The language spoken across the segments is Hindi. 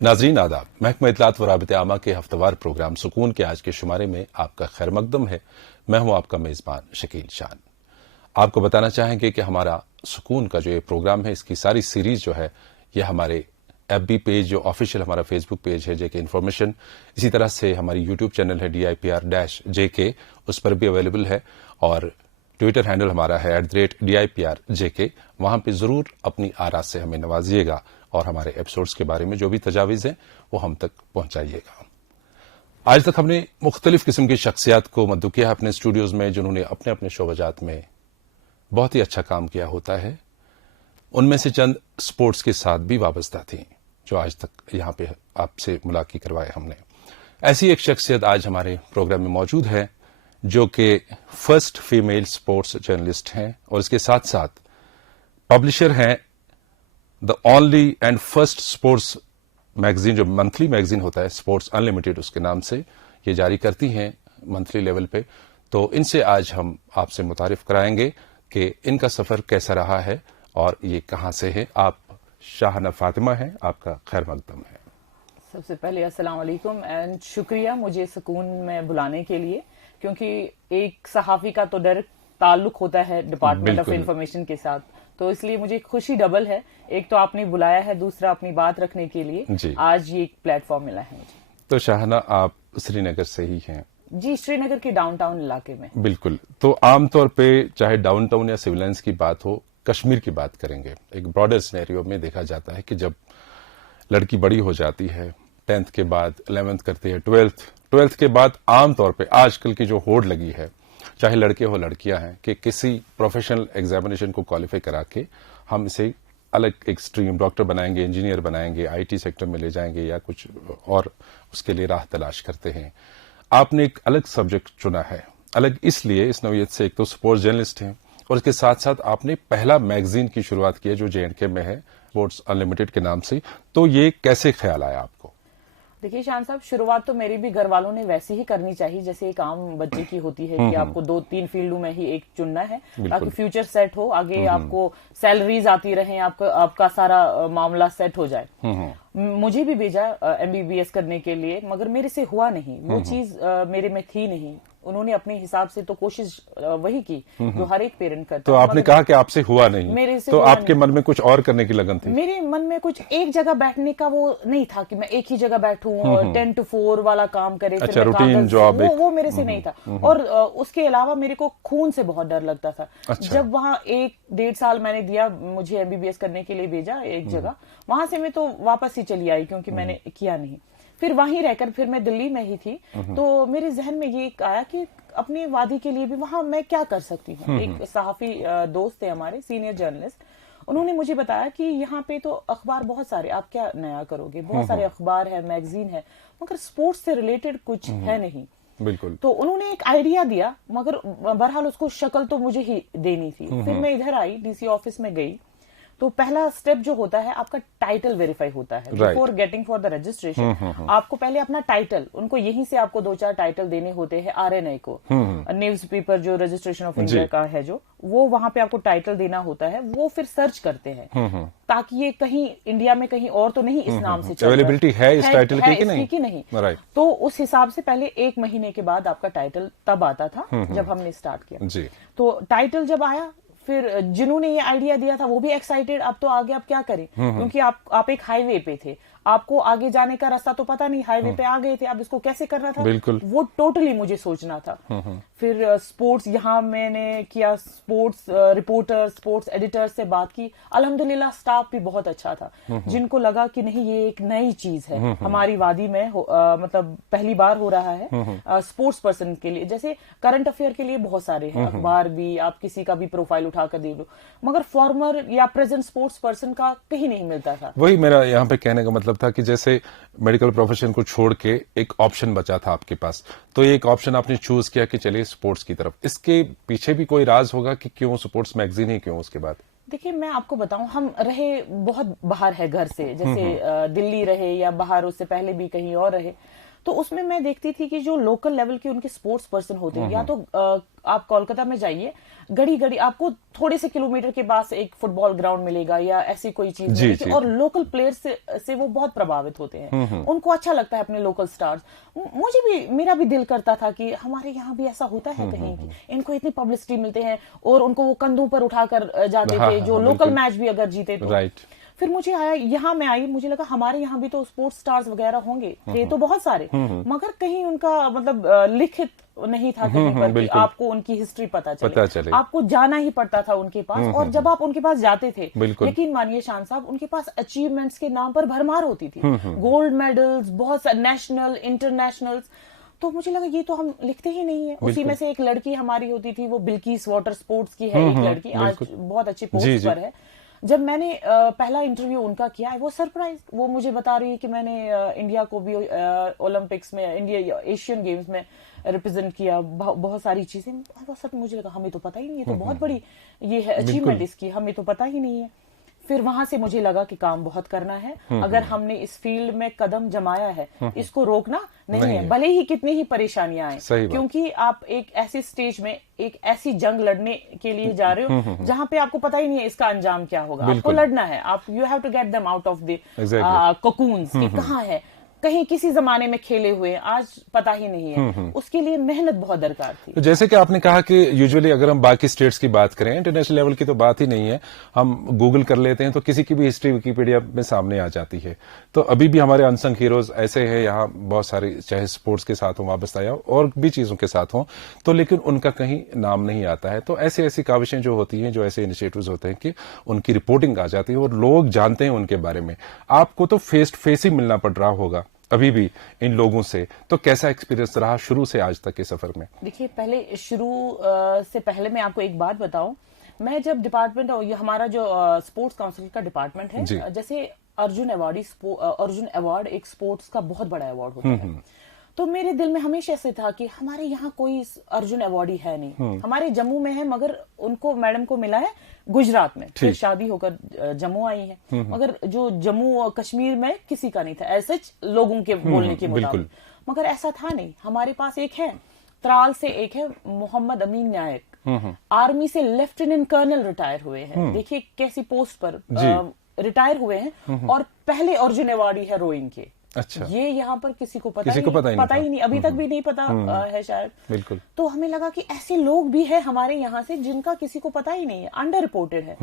नाज़रीन आदाब, महकमा इत्तलात व राबिते आमा के हफ्तेवार प्रोग्राम सुकून के आज के शुमारे में आपका खैर मकदम है। मैं हूं आपका मेजबान शकील शान। आपको बताना चाहेंगे कि हमारा सुकून का जो ये प्रोग्राम है, इसकी सारी सीरीज जो है यह हमारे FB पेज, जो ऑफिशियल हमारा फेसबुक पेज है JK इन्फॉर्मेशन, इसी तरह से हमारी यूट्यूब चैनल है DIPR-JK, उस पर भी अवेलेबल है। और ट्विटर हैंडल हमारा है @DIPRJK। वहां पे जरूर अपनी आरा से हमें नवाजिएगा और हमारे एपिसोड्स के बारे में जो भी तजावीज़ हैं वो हम तक पहुंचाइएगा। आज तक हमने मुख्तलिफ किस्म की शख्सियात को मद्दू किया है अपने स्टूडियोज में, जिन्होंने अपने अपने शोबजात में बहुत ही अच्छा काम किया होता है। उनमें से चंद स्पोर्ट्स के साथ भी वाबस्ता थी, जो आज तक यहाँ पे आपसे मुलाकी करवाए हमने। ऐसी एक शख्सियत आज हमारे प्रोग्राम में मौजूद है, जो कि फर्स्ट फीमेल स्पोर्ट्स जर्नलिस्ट हैं और इसके साथ साथ पब्लिशर हैं the only and first sports magazine, जो मंथली मैगजीन होता है स्पोर्ट्स अनलिमिटेड उसके नाम से, ये जारी करती हैं मंथली लेवल पे। तो इनसे आज हम आपसे मुतारिफ कराएंगे कि इनका सफर कैसा रहा है और ये कहां से है। आप शाहना फातिमा हैं, आपका खैर मकदम है। सबसे पहले अस्सलाम वालेकुम एंड शुक्रिया मुझे सुकून में बुलाने के लिए, क्योंकि एक सहाफी का तो डायरेक्ट ताल्लुक होता है डिपार्टमेंट ऑफ इंफॉर्मेशन के साथ, तो इसलिए मुझे खुशी डबल है। एक तो आपने बुलाया है, दूसरा अपनी बात रखने के लिए आज ये एक प्लेटफॉर्म मिला है मुझे। तो शाहना, आप श्रीनगर से ही हैं? जी, श्रीनगर के डाउनटाउन इलाके में। बिल्कुल। तो आमतौर पे चाहे डाउनटाउन या सिविलाइंस की बात हो, कश्मीर की बात करेंगे। एक ब्रॉडर सिनेरियो में देखा जाता है कि जब लड़की बड़ी हो जाती है, 10th के बाद 11th करती है, 12th के बाद आमतौर पे आजकल की जो होड़ लगी है, चाहे लड़के हो लड़कियां हैं, कि किसी प्रोफेशनल एग्जामिनेशन को क्वालिफाई करा के हम इसे अलग एक स्ट्रीम, डॉक्टर बनाएंगे, इंजीनियर बनाएंगे, IT सेक्टर में ले जाएंगे या कुछ और उसके लिए राह तलाश करते हैं। आपने एक अलग सब्जेक्ट चुना है, अलग इसलिए इस नौयत से, एक तो स्पोर्ट्स जर्नलिस्ट हैं और इसके साथ साथ आपने पहला मैगजीन की शुरुआत की है जो JNK में है, स्पोर्ट्स अनलिमिटेड के नाम से। तो ये कैसे ख्याल आया आपको? देखिए शान साहब, शुरुआत तो मेरी भी घर वालों ने वैसी ही करनी चाहिए जैसे एक आम बच्चे की होती है कि आपको 2-3 फील्डों में ही एक चुनना है ताकि फ्यूचर सेट हो, आगे आपको सैलरीज आती रहे, आपका सारा मामला सेट हो जाए। मुझे भी भेजा MBBS करने के लिए, मगर मेरे से हुआ नहीं, वो चीज मेरे में थी नहीं। उन्होंने अपने हिसाब से तो कोशिश वही की जो हर एक पेरेंट करता है। तो आपने कहा कि आपसे हुआ नहीं, मेरे से तो हुआ आपके नहीं। मन में कुछ और करने की लगन थी? मेरे मन में कुछ एक जगह बैठने का वो नहीं था कि मैं एक ही जगह बैठूं और 10 to 4 वाला काम करे, फिर अच्छा, मैं रूटीन कागज, जॉब, वो मेरे से नहीं था। और उसके अलावा मेरे को खून से बहुत डर लगता था। अच्छा। जब वहां 1-1.5 साल मैंने दिया, मुझे MBBS करने के लिए भेजा एक जगह, वहां से मैं तो वापस ही चली आई क्योंकि मैंने किया नहीं। फिर वहीं रहकर फिर मैं दिल्ली में ही थी, तो मेरे जहन में ये आया कि अपनी वादी के लिए भी वहां मैं क्या कर सकती हूँ। एक सहाफी दोस्त थे हमारे, सीनियर जर्नलिस्ट, उन्होंने मुझे बताया कि यहाँ पे तो अखबार बहुत सारे, आप क्या नया करोगे, बहुत सारे अखबार है, मैगजीन है, मगर स्पोर्ट्स से रिलेटेड कुछ है नहीं। बिल्कुल। तो उन्होंने एक आइडिया दिया, मगर बहरहाल उसको शक्ल तो मुझे ही देनी थी। फिर मैं इधर आई, DC ऑफिस में गई, तो पहला स्टेप जो होता है आपका टाइटल वेरीफाई होता है। Before getting for the registration आपको पहले अपना टाइटल, उनको यहीं से आपको 2-4 टाइटल देने होते हैं RNI को, न्यूज़पेपर जो रजिस्ट्रेशन ऑफ इंडिया का है, जो वो वहां पे आपको टाइटल देना होता है। वो फिर सर्च करते हैं ताकि ये कहीं इंडिया में कहीं और तो नहीं इस नाम से चल रहा है, अवेलेबिलिटी है इस टाइटल की कि नहीं। राइट। तो उस हिसाब से पहले 1 महीने के बाद आपका टाइटल तब आता था जब हमने स्टार्ट किया जी। तो टाइटल जब आया, फिर जिन्होंने ये आइडिया दिया था वो भी एक्साइटेड, अब तो आगे अब क्या करें, क्योंकि आप एक हाईवे पे थे, आपको आगे जाने का रास्ता तो पता नहीं, हाईवे पे आ गए थे, अब इसको कैसे करना था, बिल्कुल। वो टोटली मुझे सोचना था। फिर स्पोर्ट्स, यहाँ मैंने किया, स्पोर्ट्स रिपोर्टर, स्पोर्ट्स एडिटर से बात की, अल्हम्दुलिल्लाह स्टाफ भी बहुत अच्छा था, जिनको लगा कि नहीं ये एक नई चीज है हमारी वादी में, मतलब पहली बार हो रहा है स्पोर्ट्स पर्सन के लिए। जैसे करंट अफेयर के लिए बहुत सारे हैं अखबार भी, आप किसी का भी प्रोफाइल उठाकर दे लो, मगर फॉर्मर या प्रेजेंट स्पोर्ट्स पर्सन का कहीं नहीं मिलता था। वही मेरा यहाँ पे कहने का मतलब था कि जैसे मेडिकल प्रोफेशन को छोड़ के एक ऑप्शन बचा था आपके पास, तो ये एक ऑप्शन आपने चूज किया कि चलिए स्पोर्ट्स की तरफ। इसके पीछे भी कोई राज होगा कि क्यों स्पोर्ट्स मैगजीन ही क्यों उसके बाद? देखिए मैं आपको बताऊं, हम रहे बहुत बाहर है घर से, जैसे दिल्ली रहे या बाहर, उससे पहले भी कहीं और रहे, तो उसमें मैं देखती थी कि जो लोकल लेवल के उनके स्पोर्ट्स पर्सन होते हैं, या तो आप कोलकाता में जाइए, गड़ी गड़ी आपको थोड़े से किलोमीटर के पास एक फुटबॉल ग्राउंड मिलेगा या ऐसी कोई चीज मिलेगी, और लोकल प्लेयर्स से वो बहुत प्रभावित होते हैं। उनको अच्छा लगता है अपने लोकल स्टार्स। मुझे भी, मेरा भी दिल करता था कि हमारे यहाँ भी ऐसा होता है कहीं की, इनको इतनी पब्लिसिटी मिलते हैं और उनको वो कंधों पर उठाकर जाते थे जो लोकल मैच भी अगर जीते तो। फिर मुझे आया, यहाँ मैं आई, मुझे लगा हमारे यहाँ भी तो स्पोर्ट्स स्टार्स वगैरह होंगे, थे तो बहुत सारे, मगर कहीं उनका मतलब लिखित नहीं था कहीं पर कि आपको उनकी हिस्ट्री पता चले। आपको जाना ही पड़ता था उनके पास, और जब आप उनके पास जाते थे, यकीन मानिए शान साहब, उनके पास अचीवमेंट्स के नाम पर भरमार होती थी, गोल्ड मेडल्स, बहुत सारे नेशनल, इंटरनेशनल्स। तो मुझे लगा ये तो हम लिखते ही नहीं है। उसी में से एक लड़की हमारी होती थी, वो बिल्किस वाटर स्पोर्ट्स की है, एक लड़की आज बहुत अच्छी पोस्ट पर है। जब मैंने पहला इंटरव्यू उनका किया, वो सरप्राइज, वो मुझे बता रही है कि मैंने इंडिया को भी ओलंपिक्स में, इंडिया एशियन गेम्स में रिप्रेजेंट किया, बहुत सारी चीजें। वो सब मुझे लगा हमें तो पता ही नहीं है, तो बहुत बड़ी ये है अचीवमेंट इसकी, हमें तो पता ही नहीं है। फिर वहां से मुझे लगा कि काम बहुत करना है, अगर हमने इस फील्ड में कदम जमाया है, इसको रोकना नहीं है, भले ही कितनी ही परेशानियां आए, क्योंकि आप एक ऐसी स्टेज में एक ऐसी जंग लड़ने के लिए जा रहे हो जहां पे आपको पता ही नहीं है इसका अंजाम क्या होगा। आपको लड़ना है, आप you have to get them out of the cocoons, कि कहाँ है, कहीं किसी जमाने में खेले हुए, आज पता ही नहीं है। उसके लिए मेहनत बहुत दरकार थी। तो जैसे कि आपने कहा कि यूजुअली अगर हम बाकी स्टेट्स की बात करें, इंटरनेशनल लेवल की तो बात ही नहीं है, हम गूगल कर लेते हैं तो किसी की भी हिस्ट्री विकिपीडिया में सामने आ जाती है। तो अभी भी हमारे अनसंग हीरोज ऐसे हैं यहाँ बहुत सारे, चाहे स्पोर्ट्स के साथ हो वाबस्ता या और भी चीजों के साथ हो, तो लेकिन उनका कहीं नाम नहीं आता है। तो ऐसी ऐसी काविशें जो होती हैं, जो ऐसे इनिशिएटिव्स होते हैं कि उनकी रिपोर्टिंग आ जाती है और लोग जानते हैं उनके बारे में। आपको तो फेस टू फेस ही मिलना पड़ रहा होगा अभी भी इन लोगों से, तो कैसा एक्सपीरियंस रहा शुरू से आज तक के सफर में? देखिए, पहले शुरू से पहले मैं आपको एक बात बताऊं, मैं जब डिपार्टमेंट, हमारा जो स्पोर्ट्स काउंसिल का डिपार्टमेंट है, जैसे अर्जुन अवार्ड एक स्पोर्ट्स का बहुत बड़ा अवार्ड होता है, तो मेरे दिल में हमेशा से था कि हमारे यहाँ कोई अर्जुन अवार्डी है नहीं। हमारे जम्मू में है, मगर उनको, मैडम को मिला है गुजरात में, फिर शादी होकर जम्मू आई है, मगर जो जम्मू और कश्मीर में किसी का नहीं था, ऐसे लोगों के बोलने के मुताबिक। मगर ऐसा था नहीं, हमारे पास एक है, त्राल से एक है मोहम्मद अमीन नायक, आर्मी से लेफ्टिनेंट कर्नल रिटायर हुए हैं। देखिए कैसी पोस्ट पर रिटायर हुए हैं, और पहले अर्जुन अवार्डी है रोइंग के। अच्छा, ये यहाँ पर किसी को पता ही नहीं, अभी तक भी नहीं पता है शायद। बिल्कुल। तो हमें लगा कि ऐसे लोग भी हैं हमारे यहाँ से जिनका किसी को पता ही नहीं है, अंडर रिपोर्टेड है।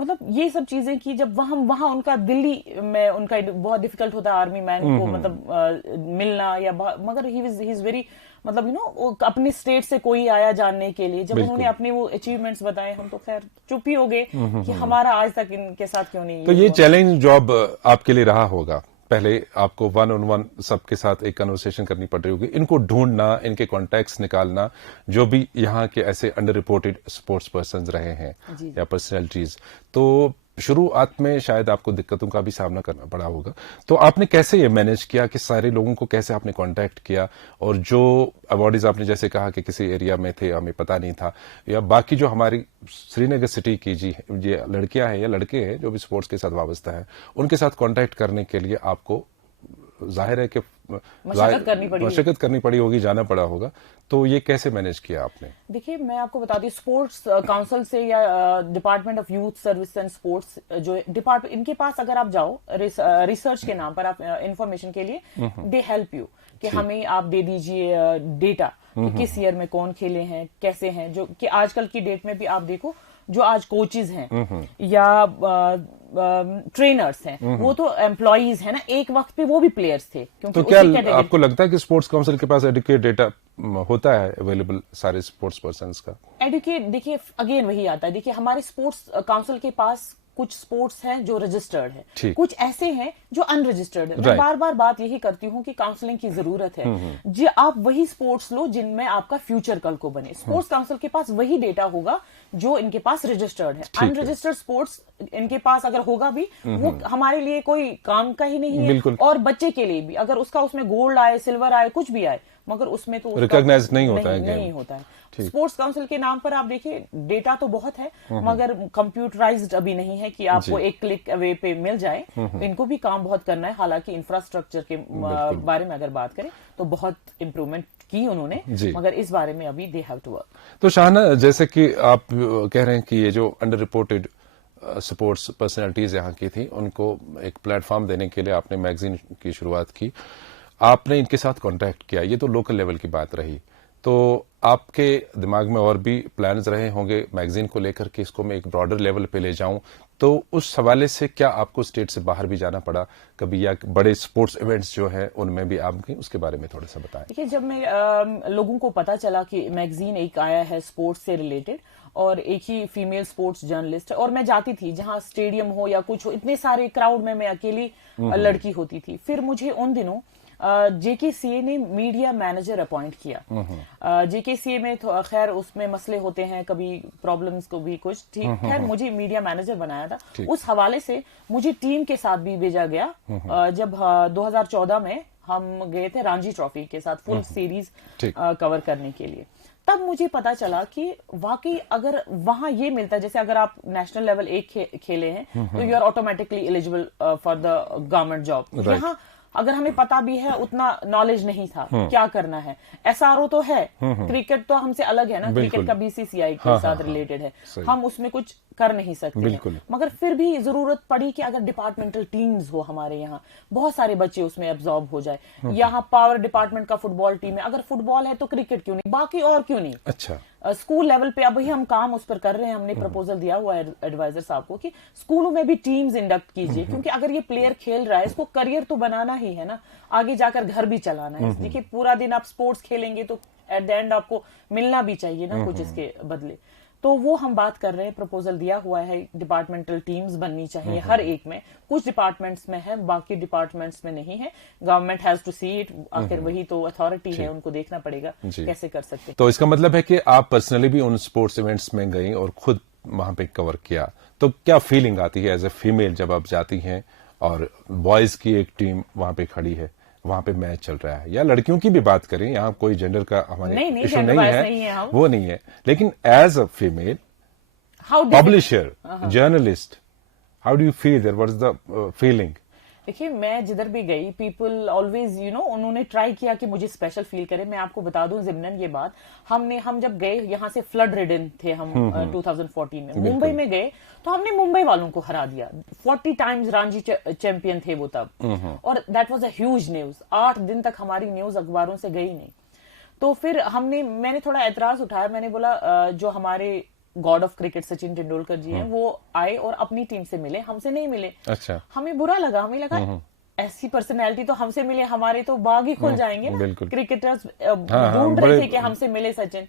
मतलब ये सब चीजें की, जब वहां उनका दिल्ली में उनका बहुत डिफिकल्ट होता है आर्मी मैन को मतलब मिलना, या मगर ही इज वेरी, मतलब यू नो, अपनी स्टेट से कोई आया जानने के लिए। जब उन्होंने अपने वो अचीवमेंट्स बताए, हम तो खैर चुप ही हो गए कि हमारा आज तक इनके साथ क्यों नहीं। तो ये चैलेंज जॉब आपके लिए रहा होगा, पहले आपको 1-on-1 सबके साथ एक कन्वर्सेशन करनी पड़ रही होगी, इनको ढूंढना, इनके कॉन्टैक्ट्स निकालना, जो भी यहाँ के ऐसे अंडर रिपोर्टेड स्पोर्ट्स पर्सन रहे हैं या पर्सनैलिटीज। तो शुरुआत में शायद आपको दिक्कतों का भी सामना करना पड़ा होगा, तो आपने कैसे ये मैनेज किया कि सारे लोगों को कैसे आपने कांटेक्ट किया? और जो अवार्डीज आपने जैसे कहा कि किसी एरिया में थे, हमें पता नहीं था, या बाकी जो हमारी श्रीनगर सिटी की ये लड़कियां हैं या लड़के हैं जो भी स्पोर्ट्स के साथ वाबस्ता है, उनके साथ कांटेक्ट करने के लिए आपको जाहिर है कि मशक्कत करनी पड़ी होगी, जाना पड़ा होगा, तो ये कैसे मैनेज किया आपने? देखिए, मैं आपको बता दी, स्पोर्ट्स काउंसिल से या department of youth service and sports जो डिपार्टमेंट, इनके पास अगर आप जाओ रिसर्च के नाम पर, आप इंफॉर्मेशन के लिए, दे हेल्प यू कि हमें आप दे दीजिए डेटा कि किस ईयर में कौन खेले हैं, कैसे हैं, जो कि आजकल की डेट में भी आप देखो, जो आज कोचेज हैं या ट्रेनर्स हैं, वो तो एम्प्लॉइज है ना, एक वक्त पे वो भी प्लेयर्स थे। क्योंकि तो क्या आपको लगता है कि स्पोर्ट्स काउंसिल के पास एडुकेट डेटा होता है अवेलेबल सारे स्पोर्ट्स पर्संस का? एडुकेट, देखिए अगेन वही आता है, देखिए हमारे स्पोर्ट्स काउंसिल के पास कुछ स्पोर्ट्स हैं जो रजिस्टर्ड है, कुछ ऐसे हैं जो अनरजिस्टर्ड है। मैं बार बार बात यही करती हूँ कि काउंसलिंग की जरूरत है, जी आप वही स्पोर्ट्स लो जिनमें आपका फ्यूचर कल को बने। स्पोर्ट्स काउंसिल के पास वही डेटा होगा जो इनके पास रजिस्टर्ड है। अनरजिस्टर्ड स्पोर्ट्स इनके पास अगर होगा भी, वो हमारे लिए कोई काम का ही नहीं है, और बच्चे के लिए भी अगर उसमें गोल्ड आए, सिल्वर आए, कुछ भी आए, मगर उसमें तो रिकॉग्नाइज नहीं होता है, नहीं होता है। स्पोर्ट्स काउंसिल के नाम पर आप देखिए डेटा तो बहुत है, मगर कंप्यूटराइज्ड अभी नहीं है कि आपको एक क्लिक अवे पे मिल जाए। इनको भी काम बहुत करना है। हालांकि इंफ्रास्ट्रक्चर के बारे में अगर बात करें तो बहुत इंप्रूवमेंट की उन्होंने, मगर इस बारे में अभी दे हैव टू वर्क। तो शाहना, जैसे कि आप कह रहे हैं कि ये जो अंडर रिपोर्टेड स्पोर्ट्स पर्सनैलिटीज यहाँ की थी, उनको एक प्लेटफॉर्म देने के लिए आपने मैगजीन की शुरुआत की, आपने इनके साथ कांटेक्ट किया, ये तो लोकल लेवल की बात रही। तो आपके दिमाग में और भी प्लान्स रहे होंगे मैगजीन को लेकर कि इसको मैं एक ब्रॉडर लेवल पे ले जाऊं, तो उस हवाले से क्या आपको स्टेट से बाहर भी जाना पड़ा कभी, या बड़े स्पोर्ट्स इवेंट्स जो हैं उनमें भी आप गई, उसके बारे में थोड़ा सा बताएं। देखिए, जब मैं लोगों को पता चला कि मैगजीन एक आया है स्पोर्ट्स से रिलेटेड और एक ही फीमेल स्पोर्ट्स जर्नलिस्ट है, और मैं जाती थी जहां स्टेडियम हो या कुछ हो, इतने सारे क्राउड में मैं अकेली लड़की होती थी। फिर मुझे उन दिनों जेकेसीए ने मीडिया मैनेजर अपॉइंट किया। जेकेसीए में खैर उसमें मसले होते हैं, कभी प्रॉब्लम्स को भी कुछ ठीक, खैर मुझे मीडिया मैनेजर बनाया था। उस हवाले से मुझे टीम के साथ भी भेजा गया। जब 2014 में हम गए थे रणजी ट्रॉफी के साथ फुल सीरीज कवर करने के लिए, तब मुझे पता चला कि वाकई अगर वहां ये मिलता है, जैसे अगर आप नेशनल लेवल एक खेले हैं तो you are automatically eligible for the government job. यहाँ अगर हमें पता भी है, उतना नॉलेज नहीं था क्या करना है। एसआरओ तो है, क्रिकेट तो हमसे अलग है ना, क्रिकेट का बीसीसीआई के साथ रिलेटेड है, हम उसमें कुछ कर नहीं सकते हैं। मगर फिर भी जरूरत पड़ी कि अगर डिपार्टमेंटल टीम्स हो हमारे यहाँ, बहुत सारे बच्चे उसमें एब्जॉर्ब हो जाए। यहाँ पावर डिपार्टमेंट का फुटबॉल टीम है, अगर फुटबॉल है तो क्रिकेट क्यों नहीं, बाकी और क्यों नहीं। अच्छा, स्कूल लेवल पे अभी हम काम उस पर कर रहे हैं। हमने प्रपोजल दिया हुआ है एडवाइजर साहब को कि स्कूलों में भी टीम्स इंडक्ट कीजिए, क्योंकि अगर ये प्लेयर खेल रहा है, इसको करियर तो बनाना ही है ना, आगे जाकर घर भी चलाना है। देखिए, पूरा दिन आप स्पोर्ट्स खेलेंगे तो एट द एंड आपको मिलना भी चाहिए ना कुछ इसके बदले। तो वो हम बात कर रहे हैं, प्रपोजल दिया हुआ है, डिपार्टमेंटल टीम्स बननी चाहिए हर एक में। कुछ डिपार्टमेंट्स में है, बाकी डिपार्टमेंट्स में नहीं है। Government has to see it, आखिर वही तो अथॉरिटी है, उनको देखना पड़ेगा कैसे कर सकते। तो इसका मतलब है कि आप पर्सनली भी उन स्पोर्ट्स इवेंट्स में गई और खुद वहां पे कवर किया, तो क्या फीलिंग आती है एज ए फीमेल जब आप जाती हैं और बॉयज की एक टीम वहां पे खड़ी है, वहां पे मैच चल रहा है, या लड़कियों की भी बात करें, यहाँ कोई जेंडर का हमारे इशू नहीं है, वो नहीं है, लेकिन as a female publisher, journalist, how do you feel there, what is the feeling? देखिए, मैं जिधर भी गई, पीपल ऑलवेज उन्होंने ट्राई किया कि मुझे स्पेशल फील करे। मैं आपको बता दूं ज़िमनन, ये बात हम जब गए यहाँ से, फ्लड रिडन थे हम 2014 में, मुंबई में गए तो हमने मुंबई वालों को हरा दिया। 40 टाइम्स रणजी चैंपियन थे वो तब, और that was a huge news. 8 दिन तक हमारी न्यूज अखबारों से गई नहीं। तो फिर मैंने थोड़ा एतराज उठाया। मैंने बोला जो हमारे God of cricket Sachin Tendulkar ji हैं, वो आए और अपनी टीम से मिले, हमसे नहीं मिले। अच्छा, हमें बुरा लगा, हमें लगा ऐसी पर्सनैलिटी तो हमसे मिले, हमारे तो बाग ही खुल जाएंगे ना। क्रिकेटर्स ढूंढ रहे थे कि हमसे मिले सचिन।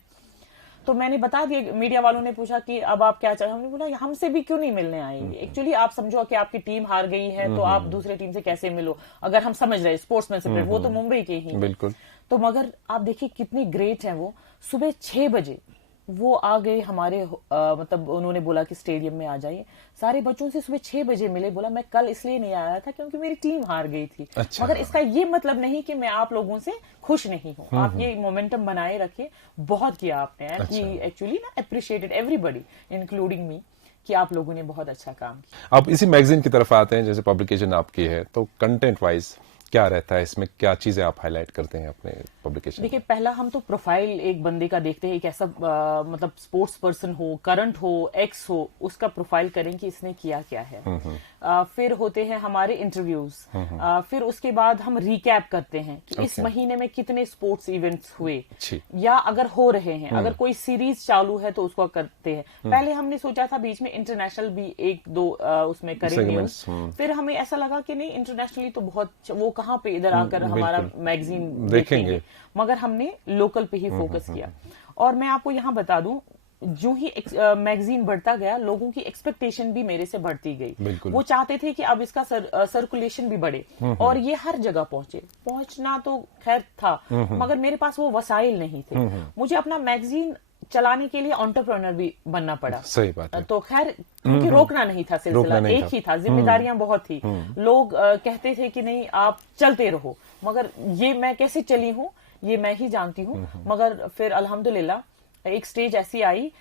तो मैंने बता दिया, मीडिया वालों ने पूछा कि अब आप क्या चाहें। हमने बोला हमसे भी क्यों नहीं मिलने आई। एक्चुअली आप समझो कि आपकी टीम हार गई है तो आप दूसरे टीम से कैसे मिलो, अगर हम समझ रहे स्पोर्ट्समैन स्पिरिट, वो तो मुंबई के ही। बिल्कुल। तो मगर आप देखिए कितनी ग्रेट है वो। सुबह 6 बजे वो आ गए हमारे, मतलब उन्होंने बोला कि स्टेडियम में आ जाइए। सारे बच्चों से सुबह 6 बजे मिले। बोला मैं कल इसलिए नहीं आया था क्योंकि मेरी टीम हार गई थी। अच्छा। मगर इसका ये मतलब नहीं कि मैं आप लोगों से खुश नहीं हूँ। आप ये मोमेंटम बनाए रखिए। बहुत किया आपने। एक्चुअली ना अप्रिशिएटेड एवरीबॉडी इंक्लूडिंग मी कि आप लोगों ने बहुत अच्छा काम किया। आप इसी मैगजीन की तरफ आते हैं, जैसे पब्लिकेशन आपकी है, तो कंटेंट वाइज क्या रहता है इसमें, क्या चीजें आप हाईलाइट करते हैं अपने पब्लिकेशन? देखिए, पहला हम तो प्रोफाइल एक बंदे का देखते हैं, एक ऐसा मतलब स्पोर्ट्स पर्सन हो, करंट हो, एक्स हो, उसका प्रोफाइल करें कि इसने किया क्या है। फिर होते हैं हमारे इंटरव्यूज। फिर उसके बाद हम रिकैप करते हैं कि इस महीने में कितने स्पोर्ट्स इवेंट्स हुए या अगर हो रहे हैं। अगर कोई सीरीज चालू है तो उसको करते हैं। पहले हमने सोचा था बीच में इंटरनेशनल भी 1-2 उसमें करेंगे। फिर हमें ऐसा लगा कि नहीं, इंटरनेशनली तो बहुत, वो कहाँ पे इधर आकर हमारा मैगजीन देखेंगे, मगर हमने लोकल पे ही फोकस किया। और मैं आपको यहाँ बता दूं, जो ही मैगजीन बढ़ता गया, लोगों की एक्सपेक्टेशन भी मेरे से बढ़ती गई। वो चाहते थे कि अब इसका सर्कुलेशन भी बढ़े और ये हर जगह पहुंचे। पहुंचना तो खैर था, मगर मेरे पास वो वसाइल नहीं थे। मुझे अपना मैगजीन चलाने के लिए एंटरप्रेन्योर भी बनना पड़ा। सही बात है। तो खैर, क्योंकि रोकना नहीं था, सिलसिला एक ही था, जिम्मेदारियां बहुत थी। लोग कहते थे कि नहीं आप चलते रहो, मगर ये मैं कैसे चली हूँ, ये मैं ही जानती हूँ। मगर फिर अल्हम्दुलिल्लाह एक स्टेज ऐसी आई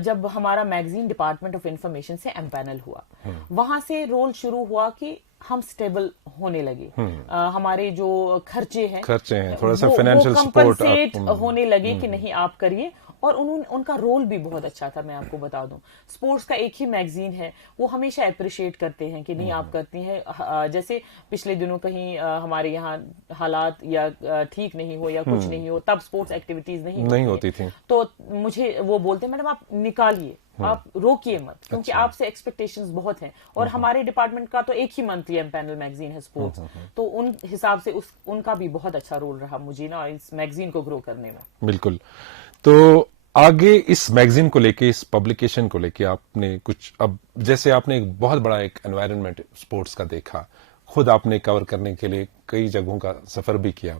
जब हमारा मैगजीन डिपार्टमेंट ऑफ इंफॉर्मेशन से एम्पैनल हुआ, वहां से रोल शुरू हुआ कि हम स्टेबल होने लगे। हमारे जो खर्चे हैं थोड़ा सा फाइनेंशियल सपोर्ट होने लगे कि नहीं आप करिए। और उनका रोल भी बहुत अच्छा था। मैं आपको बता दूं, स्पोर्ट्स का एक ही मैगजीन है, वो हमेशा अप्रिशिएट करते हैं कि नहीं आप करती हैं। जैसे पिछले दिनों कहीं हमारे यहाँ हालात या ठीक नहीं हो या कुछ नहीं हो, तब स्पोर्ट्स एक्टिविटीज नहीं होती थी, तो मुझे वो बोलते मैडम आप निकालिए, आप रोकिए मत, क्योंकि आपसे एक्सपेक्टेशंस बहुत हैं। और हमारे डिपार्टमेंट का तो एक ही मंथली एम्पैनल मैगजीन है स्पोर्ट्स, तो उन हिसाब से उनका भी बहुत अच्छा रोल रहा मुझे ना इस मैगजीन को ग्रो करने में। बिल्कुल। तो आगे इस मैगजीन को लेके, इस पब्लिकेशन को लेके आपने कुछ, अब जैसे आपने एक बहुत बड़ा एक एनवायरनमेंट स्पोर्ट्स का देखा, खुद आपने कवर करने के लिए कई जगहों का सफर भी किया,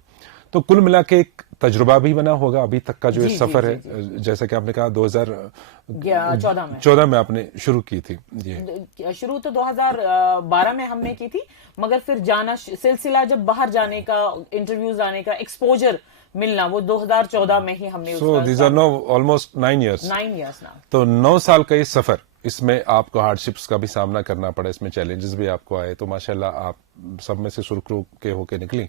तो कुल मिला के एक तजुर्बा भी बना होगा अभी तक का जो ये सफर है। जैसे कि आपने कहा 2014 में आपने शुरू की थी। ये शुरू तो 2012 में हमने की थी, मगर फिर जाना सिलसिला जब बाहर जाने का, इंटरव्यूज आने का, एक्सपोजर मिलना, वो 2014 में ही हमने these are now almost 9 years now। तो 9 साल का ये सफर, इसमें आपको हार्डशिप्स का भी सामना करना पड़ा, इसमें चैलेंजेस भी आपको आए, तो माशाल्लाह आप सब में से सुरखरू के होके निकली।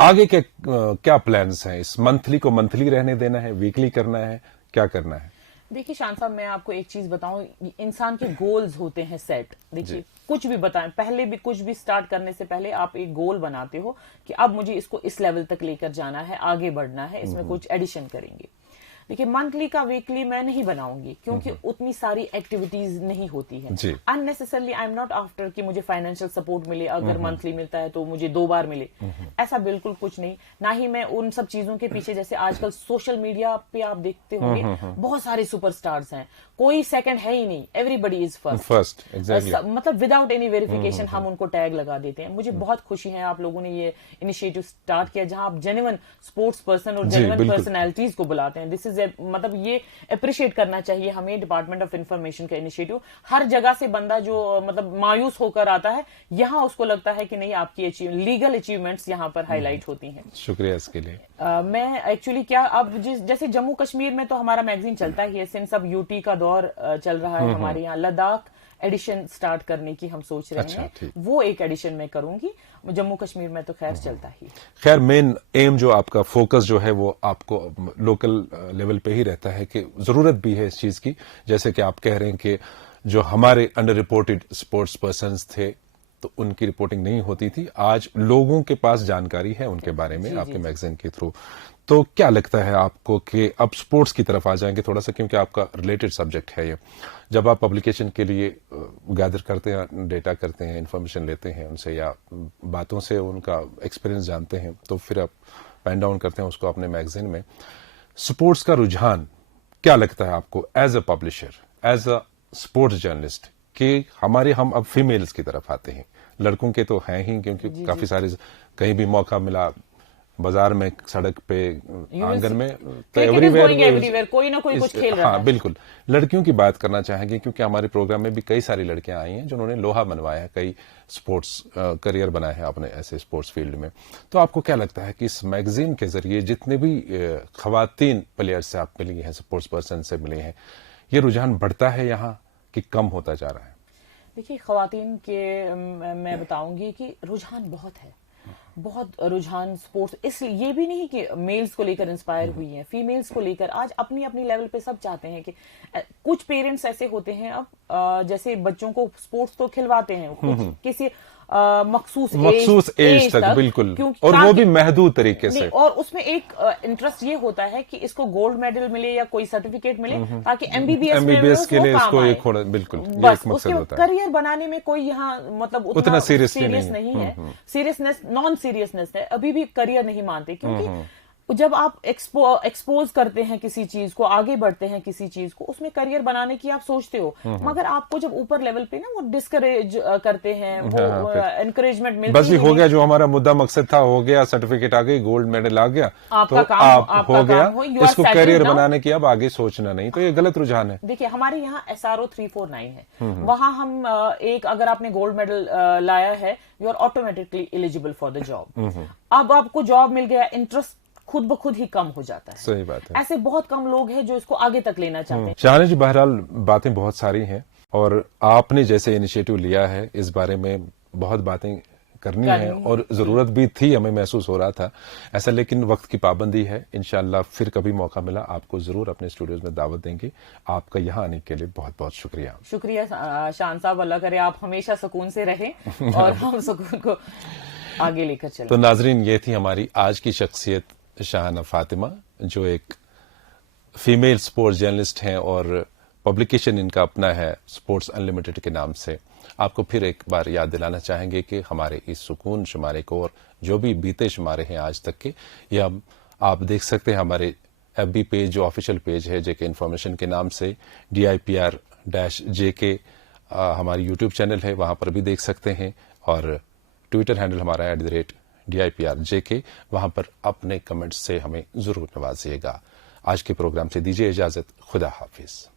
आगे के क्या प्लान्स हैं? इस मंथली को मंथली रहने देना है, वीकली करना है, क्या करना है? देखिए शान साहब, मैं आपको एक चीज बताऊं, इंसान के गोल्स होते हैं सेट। देखिए कुछ भी बताएं, पहले भी कुछ भी स्टार्ट करने से पहले आप एक गोल बनाते हो कि अब मुझे इसको इस लेवल तक लेकर जाना है, आगे बढ़ना है, इसमें कुछ एडिशन करेंगे। देखिए मंथली का वीकली मैं नहीं बनाऊंगी, क्योंकि उतनी सारी एक्टिविटीज नहीं होती है। Unnecessarily I am not after कि मुझे फाइनेंशियल सपोर्ट मिले, अगर मंथली मिलता है तो मुझे 2 बार मिले, ऐसा बिल्कुल कुछ नहीं। ना ही मैं उन सब चीजों के पीछे, जैसे आजकल सोशल मीडिया पे आप देखते होंगे बहुत सारे सुपरस्टार्स हैं, कोई सेकंड है ही नहीं, एवरीबडी इज फर्स्ट। मतलब विदाउट एनी वेरिफिकेशन हम उनको टैग लगा देते हैं। मुझे बहुत खुशी है आप लोगों ने ये इनिशिएटिव स्टार्ट किया, जहां आप जेन्युइन स्पोर्ट्स पर्सन और जेन्युइन पर्सनैलिटीज को बुलाते हैं। दिस इज मतलब ये अप्रिशिएट करना चाहिए हमें, डिपार्टमेंट ऑफ इंफॉर्मेशन का इनिशिएटिव। हर जगह से बंदा जो मतलब मायूस होकर आता है, यहाँ उसको लगता है कि नहीं आपकी लीगल अचीवमेंट्स यहाँ पर हाईलाइट होती हैं। शुक्रिया इसके लिए। मैं एक्चुअली क्या, अब जैसे जम्मू कश्मीर में तो हमारा मैगजीन चलता ही है, सिंस अब यूटी का दौर चल रहा है हमारे यहाँ, लद्दाख एडिशन स्टार्ट करने की हम सोच रहे हैं, वो एक एडिशन में करूंगी। जम्मू कश्मीर में तो खैर चलता ही। खैर मेन एम जो आपका फोकस जो है वो आपको लोकल लेवल पे ही रहता है, कि जरूरत भी है इस चीज की। जैसे कि आप कह रहे हैं कि जो हमारे अंडर रिपोर्टेड स्पोर्ट्स पर्संस थे तो उनकी रिपोर्टिंग नहीं होती थी, आज लोगों के पास जानकारी है उनके बारे में आपके मैगजीन के थ्रू। तो क्या लगता है आपको कि अब स्पोर्ट्स की तरफ आ जाएंगे थोड़ा सा, क्योंकि आपका रिलेटेड सब्जेक्ट है ये। जब आप पब्लिकेशन के लिए गैदर करते हैं, डेटा करते हैं, इन्फॉर्मेशन लेते हैं उनसे या बातों से उनका एक्सपीरियंस जानते हैं, तो फिर आप पेन डाउन करते हैं उसको अपने मैगजीन में। स्पोर्ट्स का रुझान क्या लगता है आपको as a publisher, as a sports journalist, कि हम अब फीमेल्स की तरफ आते हैं, लड़कों के तो हैं ही, क्योंकि काफी सारे कहीं भी मौका मिला, बाजार में, सड़क पे, आंगन में, तो एवरीवेयर कोई ना कोई कुछ खेल रहा है। हाँ बिल्कुल। लड़कियों की बात करना चाहेंगे, क्योंकि हमारे प्रोग्राम में भी कई सारी लड़कियां आई हैं जिन्होंने लोहा मनवाया है, कई स्पोर्ट्स करियर बनाया है अपने ऐसे स्पोर्ट्स फील्ड में। तो आपको क्या लगता है कि इस मैगजीन के जरिए जितने भी खवातीन प्लेयर्स से आप मिली हैं, स्पोर्ट्स पर्सन से मिले हैं, ये रुझान बढ़ता है यहाँ कि कम होता जा रहा है? देखिए खवातीन के मैं बताऊंगी कि रुझान बहुत है, बहुत रुझान स्पोर्ट्स, इसलिए ये भी नहीं कि मेल्स को लेकर इंस्पायर हुई हैं, फीमेल्स को लेकर आज अपनी अपनी लेवल पे सब चाहते हैं कि कुछ पेरेंट्स ऐसे होते हैं अब जैसे बच्चों को स्पोर्ट्स तो खिलवाते हैं कुछ किसी मखसूस एज तक, बिल्कुल, और वो भी महदूद तरीके से, और उसमें एक इंटरेस्ट ये होता है कि इसको गोल्ड मेडल मिले या कोई सर्टिफिकेट मिले ताकि एमबीबीएस के लिए इसको एक बिल्कुल बस उसके करियर बनाने में कोई यहाँ मतलब उतना सीरियस नहीं है। सीरियसनेस नॉन सीरियसनेस है, अभी भी करियर नहीं मानते, क्योंकि जब आप एक्सपोज करते हैं किसी चीज को, आगे बढ़ते हैं किसी चीज को, उसमें करियर बनाने की आप सोचते हो, मगर आपको जब ऊपर लेवल पे ना वो डिस्करेज करते हैं, वो एनकरेजमेंट मिलती है, बस भी हो गया जो हमारा मुद्दा मकसद था, हो गया, सर्टिफिकेट आ गई, गोल्ड मेडल आ गया, तो आप हो गया, इसको करियर बनाने की अब आगे सोचना नहीं, तो ये गलत रुझान है। देखिए हमारे यहाँ SRO 349 है, वहां हम एक अगर आपने गोल्ड मेडल लाया है, you are automatically eligible for the job. अब आपको जॉब मिल गया, इंटरेस्ट खुद ब खुद ही कम हो जाता है। सही बात है। ऐसे बहुत कम लोग हैं जो इसको आगे तक लेना चाहते हैं। शाहाना जी, बहरहाल बातें बहुत सारी हैं और आपने जैसे इनिशिएटिव लिया है इस बारे में बहुत बातें करनी है और जरूरत भी थी, हमें महसूस हो रहा था ऐसा, लेकिन वक्त की पाबंदी है। इंशाल्लाह फिर कभी मौका मिला आपको जरूर अपने स्टूडियोज में दावत देंगे। आपका यहाँ आने के लिए बहुत बहुत शुक्रिया। शुक्रिया शान साहब, अल्लाह करे आप हमेशा सुकून से रहें और हम सुकून को आगे लेकर चलें। तो नाजरीन, ये थी हमारी आज की शख्सियत शाहाना फातिमा, जो एक फीमेल स्पोर्ट्स जर्नलिस्ट हैं और पब्लिकेशन इनका अपना है स्पोर्ट्स अनलिमिटेड के नाम से। आपको फिर एक बार याद दिलाना चाहेंगे कि हमारे इस सुकून शुमारे को और जो भी बीते शुमारे हैं आज तक के, ये आप देख सकते हैं हमारे FB पेज, जो ऑफिशियल पेज है JK इन्फॉर्मेशन के नाम से, DIPR-JK हमारी यूट्यूब चैनल है, वहां पर भी देख सकते हैं, और ट्विटर हैंडल हमारा @DIPR-JK, वहां पर अपने कमेंट्स से हमें जरूर नवाजिएगा। आज के प्रोग्राम से दीजिए इजाजत। खुदा हाफिज।